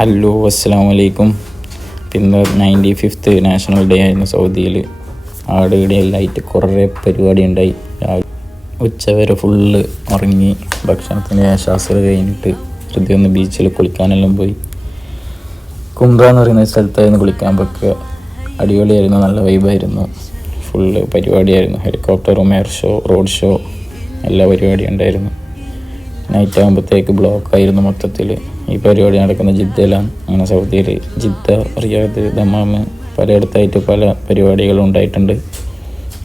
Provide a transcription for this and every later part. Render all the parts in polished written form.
Hello അസ്സാം വലൈക്കും. പിന്നെ 95th നാഷണൽ ഡേ ആയിരുന്നു സൗദിയിൽ. ആടെ ഇവിടെയെല്ലാമായിട്ട് കുറേ പരിപാടി ഉണ്ടായി. ഉച്ചവരെ ഫുള്ള് ഉറങ്ങി. ഭക്ഷണത്തിന് ശാസ്ത്ര കഴിഞ്ഞിട്ട് വെറുതെ ഒന്ന് ബീച്ചിൽ കുളിക്കാനെല്ലാം പോയി. കുംറ എന്ന് പറയുന്ന സ്ഥലത്തായിരുന്നു കുളിക്കാൻ പോക്ക്. അടിപൊളിയായിരുന്നു, നല്ല വൈബായിരുന്നു. ഫുള്ള് പരിപാടിയായിരുന്നു. ഹെലികോപ്റ്ററും എയർ ഷോ, റോഡ് ഷോ, എല്ലാ പരിപാടിയും ഉണ്ടായിരുന്നു. നൈറ്റ് ആകുമ്പോഴത്തേക്ക് ബ്ലോക്കായിരുന്നു മൊത്തത്തിൽ. ഈ പരിപാടി നടക്കുന്ന ജിദ്ദയിലാണ്. അങ്ങനെ സൗദിയിൽ ജിദ്ദ, റിയാദ്, ദമാം പലയിടത്തായിട്ട് പല പരിപാടികളും ഉണ്ടായിട്ടുണ്ട്.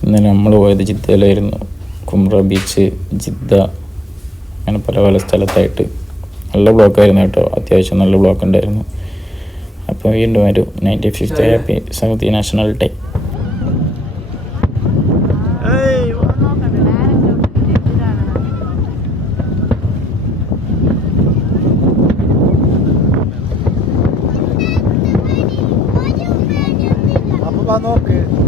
ഇന്ന് നമ്മൾ പോയത് ജിദ്ദയിലായിരുന്നു. കുംറ ബീച്ച്, ജിദ്ദ, അങ്ങനെ പല പല സ്ഥലത്തായിട്ട് നല്ല ബ്ലോക്കായിരുന്നു കേട്ടോ. അത്യാവശ്യം നല്ല ബ്ലോക്ക് ഉണ്ടായിരുന്നു. അപ്പോൾ വീണ്ടും ഒരു 95th happy Saudi national day. നോക്ക്